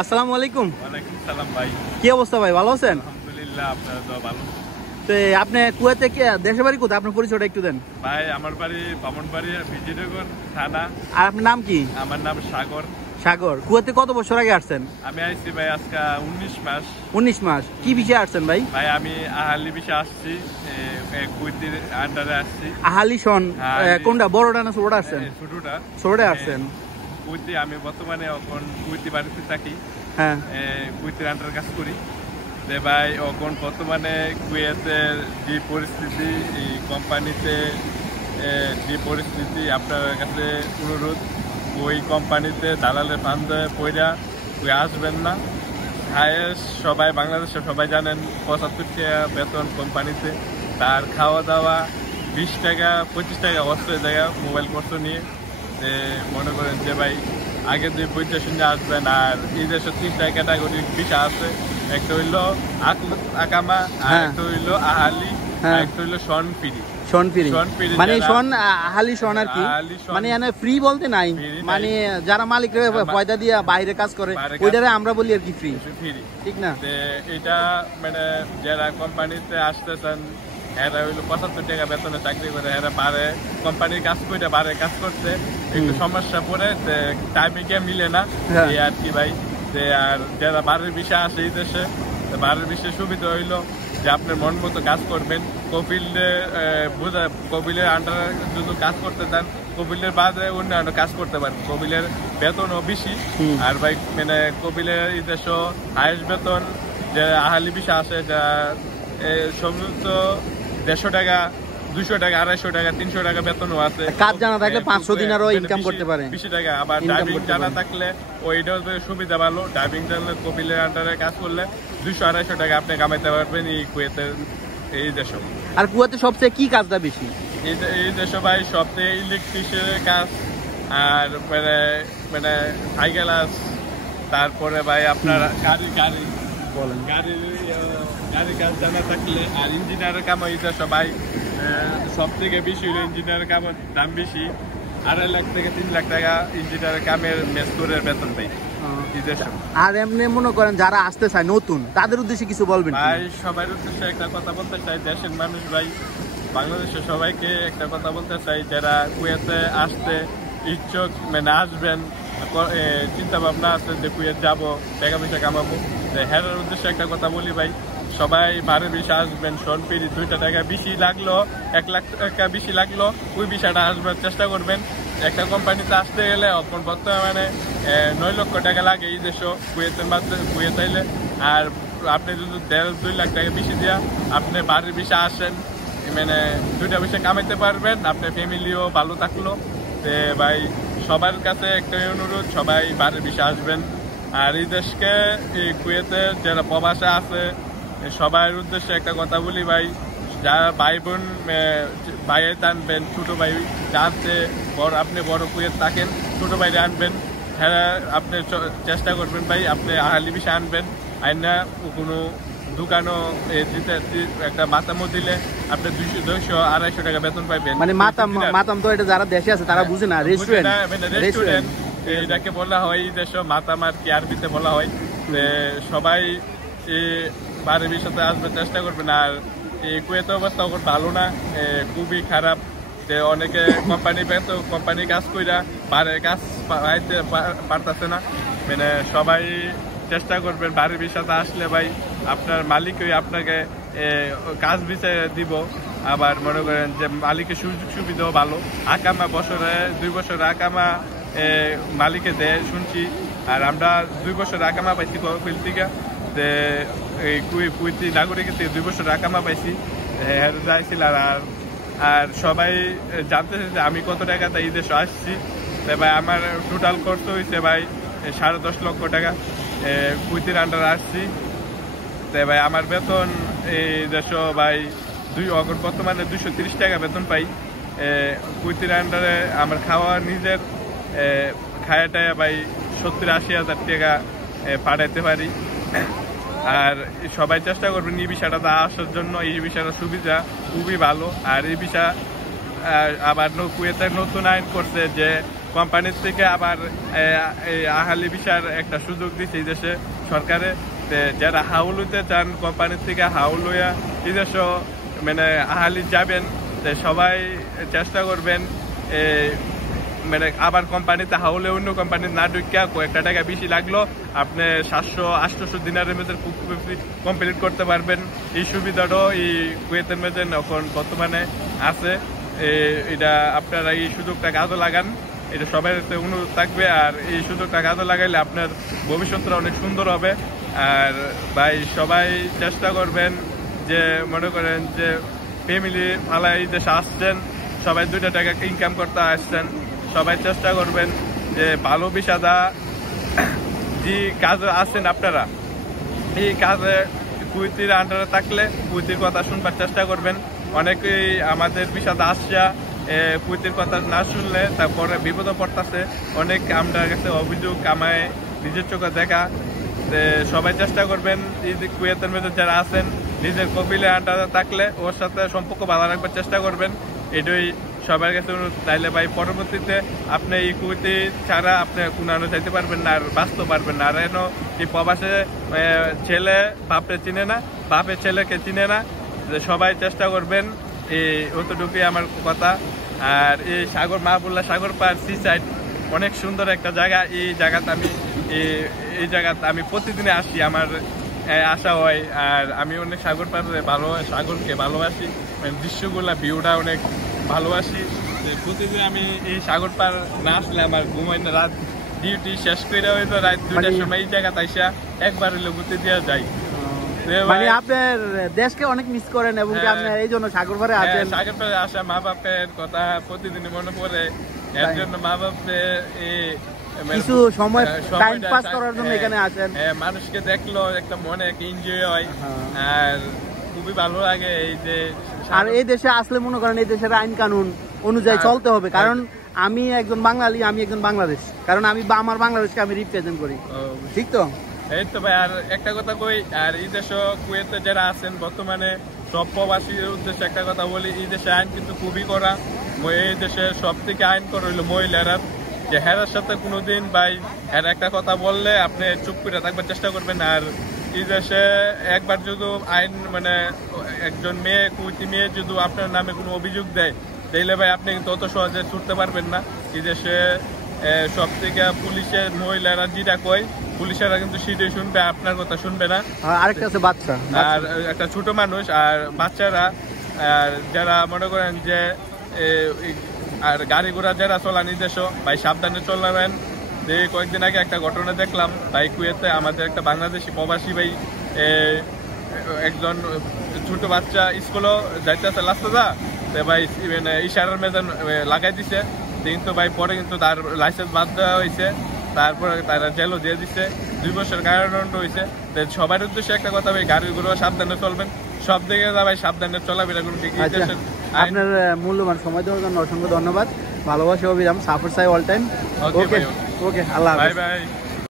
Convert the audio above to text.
আসসালামু আলাইকুম। ওয়ালাইকুম সালাম ভাই। কি অবস্থা ভাই, ভালো আছেন? আলহামদুলিল্লাহ, আপনার দোয়া ভালো। তো আপনি কুয়েতে কি দেশের বাড়ি কোথায়? আপনার পরিচয়টা একটু দেন। ভাই আমার বাড়ি ব্রাহ্মণবাড়ি বিজয়নগর থানা। আর আপনার নাম কি? আমার নাম সাগর। সাগর, কুয়েতে কত বছর আগে আসছেন? আমি আইছি ভাই আজকে 19 মাস। 19 মাস। কি বিষয়ে আসছেন ভাই? ভাই আমি আহালি বিষয়ে আসছি, কুয়েতের আন্ডারে আসছি। আহালি শন কোনটা, বড়টা না ছোটটা আসছেন? ছোটটা। ছোটটা আসছেন। কুয়েতে আমি বর্তমানে এখন কুয়েতে বাড়িতে থাকি। হ্যাঁ, কুয়েতের আন্ডারে কাজ করি। ভাই এখন বর্তমানে কুয়েতের যে পরিস্থিতি, এই কোম্পানিতে যে পরিস্থিতি, আপনার কাছে অনুরোধ, ওই কোম্পানিতে দালালের ফান্দে পয়রা ওই আসবেন না। হায়েস্ট সবাই বাংলাদেশে সবাই জানেন 75 টাকা বেতন কোম্পানিতে, তার খাওয়া দাওয়া 20 টাকা 25 টাকা অস্ত্রের জায়গা মোবাইল খরচ নিয়ে। মনে করেন যে ভাই আগে যে বইটা শুনে আসবেন। আর এই দেশের 3টা ক্যাটাগরি বিষয় আছে, একটা হইলো আকামা, আর একটা হইলো আহালি, আর একটা হইলো শনপিড়ি। মানে শন আহালি শন আর কি, মানে এখানে ফ্রি বলতে নাই, মানে যারা মালিকরা পয়দা দিয়ে বাইরে কাজ করে ওইটারে আমরা বলি আর কি ফ্রি, ঠিক না? এটা মানে যারা কোম্পানিতে আসতেছেন এরা হইলো 75 টাকা বেতনে চাকরি করে, এরা বারে কোম্পানির কাজ করে বারে কাজ করতে একটু সমস্যা পড়ে, টাইমিংয়ে মিলে না এই আর কি ভাই। আর যারা বাড়ির বিষয় আসে এই দেশে, বাড়ির বিষয়ে সুবিধা হইলো যে আপনার মন মতো কাজ করবেন। কপিলের আন্ডারে যদি কাজ করতে চান, কপিলের বাদে অন্যান্য কাজ করতে পারেন। কপিলের বেতনও বেশি। আর ভাই মানে কপিলের এই দেশও হাইয়েস্ট বেতন যে আহালি বিষয় আসে, যা সমস্ত 150 টাকা 200 টাকা 250 টাকা 300 টাকা বেতনও আছে। কাজ জানা থাকলে 500 দিনেরও ইনকাম করতে পারে, 20 টাকা। আবার ড্রাইভিং জানা থাকলে ওইটাও সুবিধা ভালো। ড্রাইভিং জানলে কপিলের আন্ডারে কাজ করলে 200-250 টাকা আপনি কামাইতে পারবেন এই কুয়েতের এই দেশে। আর কুয়েতে সবচেয়ে কি কাজটা বেশি? এই দেশে ভাই সবচেয়ে ইলেকট্রিশিয়ানের কাজ, আর মানে মানে সাইকেল আস, তারপরে ভাই আপনার গাড়ি বলেন, গাড়ির কাজ জানা থাকলে। আর ইঞ্জিনিয়ারের কাম এই দেশে ভাই সব থেকে বেশি হলো ইঞ্জিনিয়ারের কামের দাম বেশি। 2.5 লাখ থেকে 3 লাখ টাকা ইঞ্জিনিয়ারের কামের মেজদুরের বেতন দেয় এই দেশে। আর এমনি মনে করেন যারা আসতে চায় নতুন, তাদের উদ্দেশ্যে কিছু বলবেন ভাই? সবার উদ্দেশ্যে একটা কথা বলতে চাই, দেশের মানুষ ভাই, বাংলাদেশের সবাইকে একটা কথা বলতে চাই, যারা কুয়েতে আসতে ইচ্ছুক মানে আসবেন, চিন্তা ভাবনা আছে যে কুয়েত যাবো, টাকা পয়সা কামাবো, হেরার উদ্দেশ্যে একটা কথা বলি ভাই, সবাই বাড়ির বিষয় আসবেন। শনপিড়ি 2টা টাকা বেশি লাগলো, 1 লাখ টাকা বেশি লাগলো, ওই বিষয়টা আসবার চেষ্টা করবেন। একটা কোম্পানিতে আসতে গেলে এখন বর্তমানে 9 লক্ষ টাকা লাগে এই দেশও কুয়েতের মাধ্যমে কুয়েত আইলে। আর আপনি যদি 1.5-2 লাখ টাকা বেশি দিয়া আপনি বাড়ির বিষয় আসেন, মানে 2টা বিষয় কামাইতে পারবেন, আপনার ফ্যামিলিও ভালো থাকলো। ভাই সবার কাছে একটাই অনুরোধ, সবাই বাড়ির বিষয় আসবেন। আর এই দেশকে এই কুয়েতের যারা প্রবাসে আছে সবার উদ্দেশ্যে একটা কথা বলি ভাই, যারা ভাই বোন ভাইয়ের আনবেন, ছোট ভাই জানতে বড়, আপনি বড় কুয়েত থাকেন, ছোট ভাইরে আনবেন। হ্যাঁ আপনি চেষ্টা করবেন ভাই, আপনি আহালি বিষয় আনবেন। আইনা কোনো দোকানও দিতে একটা মাতামো দিলে আপনি 200-250 টাকা বেতন পাইবেন। মানে মাতাম তো এটা যারা দেশে আছে তারা বুঝে না, রেস্টুরেন্ট এটাকে বলা হয় এই দেশ মাতাম আর কি, আরবিতে বলা হয়। সবাই বাড়ির বিষয়তে আসবে চেষ্টা করবেন। আর এই কুয়েতের অবস্থা এখন ভালো না, খুবই খারাপ। অনেকে কোম্পানি কাজ কইরা বাড়ির কাজ পাইতে পারতেছে না। মানে সবাই চেষ্টা করবেন বাড়ির বিষয়তে আসলে ভাই, আপনার মালিকই আপনাকে কাজ বিচারে দিব। আবার মনে করেন যে মালিকের সুযোগ সুবিধাও ভালো। আকামা বছরে 2 বছর আকামা মালিকে দেয় শুনছি। আর আমরা 2 বছর আকামা পাইছি কপিল থেকে, যে এই কুয়েতি নাগরিকের থেকে 2 বছর আকামা পাইছি যাইছিল। আর সবাই জানতেছে যে আমি কত টাকাতে এই দেশে আসছি। ভাই আমার টোটাল খরচ হয়েছে ভাই 10.5 লক্ষ টাকা, কুয়েতির আন্ডারে আসছি। ভাই আমার বেতন এই দেশ ভাই বর্তমানে 230 টাকা বেতন পাই। কুয়েতির আন্ডারে আমার খাওয়া নিজের খায়াটায় ভাই 70-80 হাজার টাকা পাঠাইতে পারি। আর সবাই চেষ্টা করবেন এই বিষয়টা আসার জন্য। এই বিষয়টা সুবিধা খুবই ভালো। আর এই বিষয় আবার কুয়েতের নতুন আইন করছে যে কোম্পানির থেকে আবার আহালি ভিসার একটা সুযোগ দিচ্ছে এই দেশে সরকারে। যারা হাউল হইতে চান কোম্পানির থেকে হাউল হইয়া এই দেশ মানে আহালি যাবেন, সবাই চেষ্টা করবেন মানে আবার কোম্পানিতে হাউলে অন্য কোম্পানির না ঢুকিয়া কয়েকটা টাকা বেশি লাগলো আপনি 700-800 দিনারের মধ্যে কমপ্লিট করতে পারবেন। এই সুবিধাটাও এই কুয়েতের মধ্যে এখন বর্তমানে আছে। এটা আপনারা এই সুযোগটা কাজে লাগান, এটা সবাই অনুরোধ থাকবে। আর এই সুযোগটা কাজে লাগাইলে আপনার ভবিষ্যৎটা অনেক সুন্দর হবে। আর ভাই সবাই চেষ্টা করবেন যে মনে করেন যে ফ্যামিলি ভালো এই দেশে আসছেন, সবাই 2টা টাকা ইনকাম করতে আসছেন, সবাই চেষ্টা করবেন যে ভালো বিষাদা যে কাজে আসছেন আপনারা এই কাজে কুয়েতের আন্ডারে থাকলে কুয়েতের কথা শুনবার চেষ্টা করবেন। অনেকেই আমাদের বিষাদা আসছে কুয়েতের কথা না শুনলে তারপরে বিপদে পড়তেছে অনেক। আমরা কাছে অভিযোগ আমায় নিজের চোখে দেখা। সবাই চেষ্টা করবেন কুয়েতের মধ্যে যারা আছেন নিজের কপিলে আন্ডারে থাকলে ওর সাথে সম্পর্ক ভালো রাখবার চেষ্টা করবেন। এটাই সবার কাছে অনুরোধ। তাইলে ভাই পরবর্তীতে আপনি এই কুয়েতে ছাড়া আপনি কোনানো যাইতে পারবেন না আর বাঁচতে পারবেন না। আর এন এই প্রবাসে ছেলে বাপে চিনে না, বাপে ছেলেকে চিনে না। সবাই চেষ্টা করবেন, এই অতটুকুই আমার কথা। আর এই সাগর মাহবুল্লাহ সাগর পার সি সাইড অনেক সুন্দর একটা জায়গা। এই জায়গাতে আমি প্রতিদিনে আসি, আমার আসা হয়। আর আমি অনেক সাগর পার সাগরকে ভালোবাসি, দৃশ্যগুলা ভিউটা অনেক ভালোবাসি। প্রতিদিন আমি এই সাগর পার না আসলে আমার ঘুমাই না। রাত ডিউটি শেষ করে হয়তো রাত 2টার সময় এই জায়গাতে আইসা একবার হইলে ঘুরতে দেওয়া যায়। মানে আপনার দেশকে অনেক মিস করেন এবং আপনি এই জন্য সাগর পাড়ে আছেন। সাগর পাড়ে আসা মা বাপের কথা প্রতিদিন মনে পড়ে, এর জন্য মা বাপের কিছু সময় টাইম পাস করার জন্য এখানে আসেন। মানুষকে দেখলো একটা মনে একটা এনজয় হয় আর খুবই ভালো লাগে। এই যে আর এই দেশে আসলে মনে করেন এই দেশের আইন কানুন অনুযায়ী চলতে হবে, কারণ আমি একজন বাঙালি, আমি একজন বাংলাদেশ, কারণ আমি আমার বাংলাদেশকে আমি রিপ্রেজেন্ট করি, ঠিক তো? এই তো ভাই। আর একটা কথা কই, আর এই দেশ কুয়েতে যারা আছেন বর্তমানে সব প্রবাসীর উদ্দেশ্যে একটা কথা বলি, এই দেশে আইন কিন্তু খুবই করা। এই দেশে সব থেকে আইন করা হইলো মহিলারা, যে হেরার সাথে কোনোদিন ভাই এর একটা কথা বললে আপনি চুপ করে থাকবার চেষ্টা করবেন। আর এই দেশে একবার যদি আইন মানে একজন মেয়ে কুয়েতি মেয়ে যদি আপনার নামে কোনো অভিযোগ দেয় তাইলে ভাই আপনি কিন্তু অত সহজে ছুটতে পারবেন না। এই দেশে সব থেকে পুলিশের মহিলারা যেটা কয় পুলিশেরা কিন্তু সেটাই শুনবে, আপনার কথা শুনবে না। আরেকটা আছে বাচ্চা, আর একটা ছোট মানুষ আর বাচ্চারা আর যারা মনে করেন যে আর গাড়ি ঘোড়া যারা চলান এই দেশ ভাই সাবধানে চলাবেন। কয়েকদিন আগে একটা ঘটনা দেখলাম ভাই কুয়েতে, আমাদের একটা বাংলাদেশি প্রবাসী ভাই একজন ছোট বাচ্চা স্কুলও যাইতেছে রাস্তা ভাই ইশারার মেজান লাগাই দিছে, কিন্তু ভাই পরে কিন্তু তার লাইসেন্স বাদ দেওয়া হয়েছে, তারপরে তারা জেলও দিয়ে দিচ্ছে, 2 বছর কারাদণ্ড হয়েছে। সবার উদ্দেশ্যে একটা কথা ভাই গাড়িগুলো সাবধানে চলবেন, সব দিকে ভাই সাবধানে চলাফেরা করুন। আপনার মূল্যবান সময় দেওয়ার জন্য অসংখ্য ধন্যবাদ। ভালোবাসা অভিরাম, সাপোর্ট চাই অল টাইম। ওকে, আল্লাহ হাফেজ। Bye bye.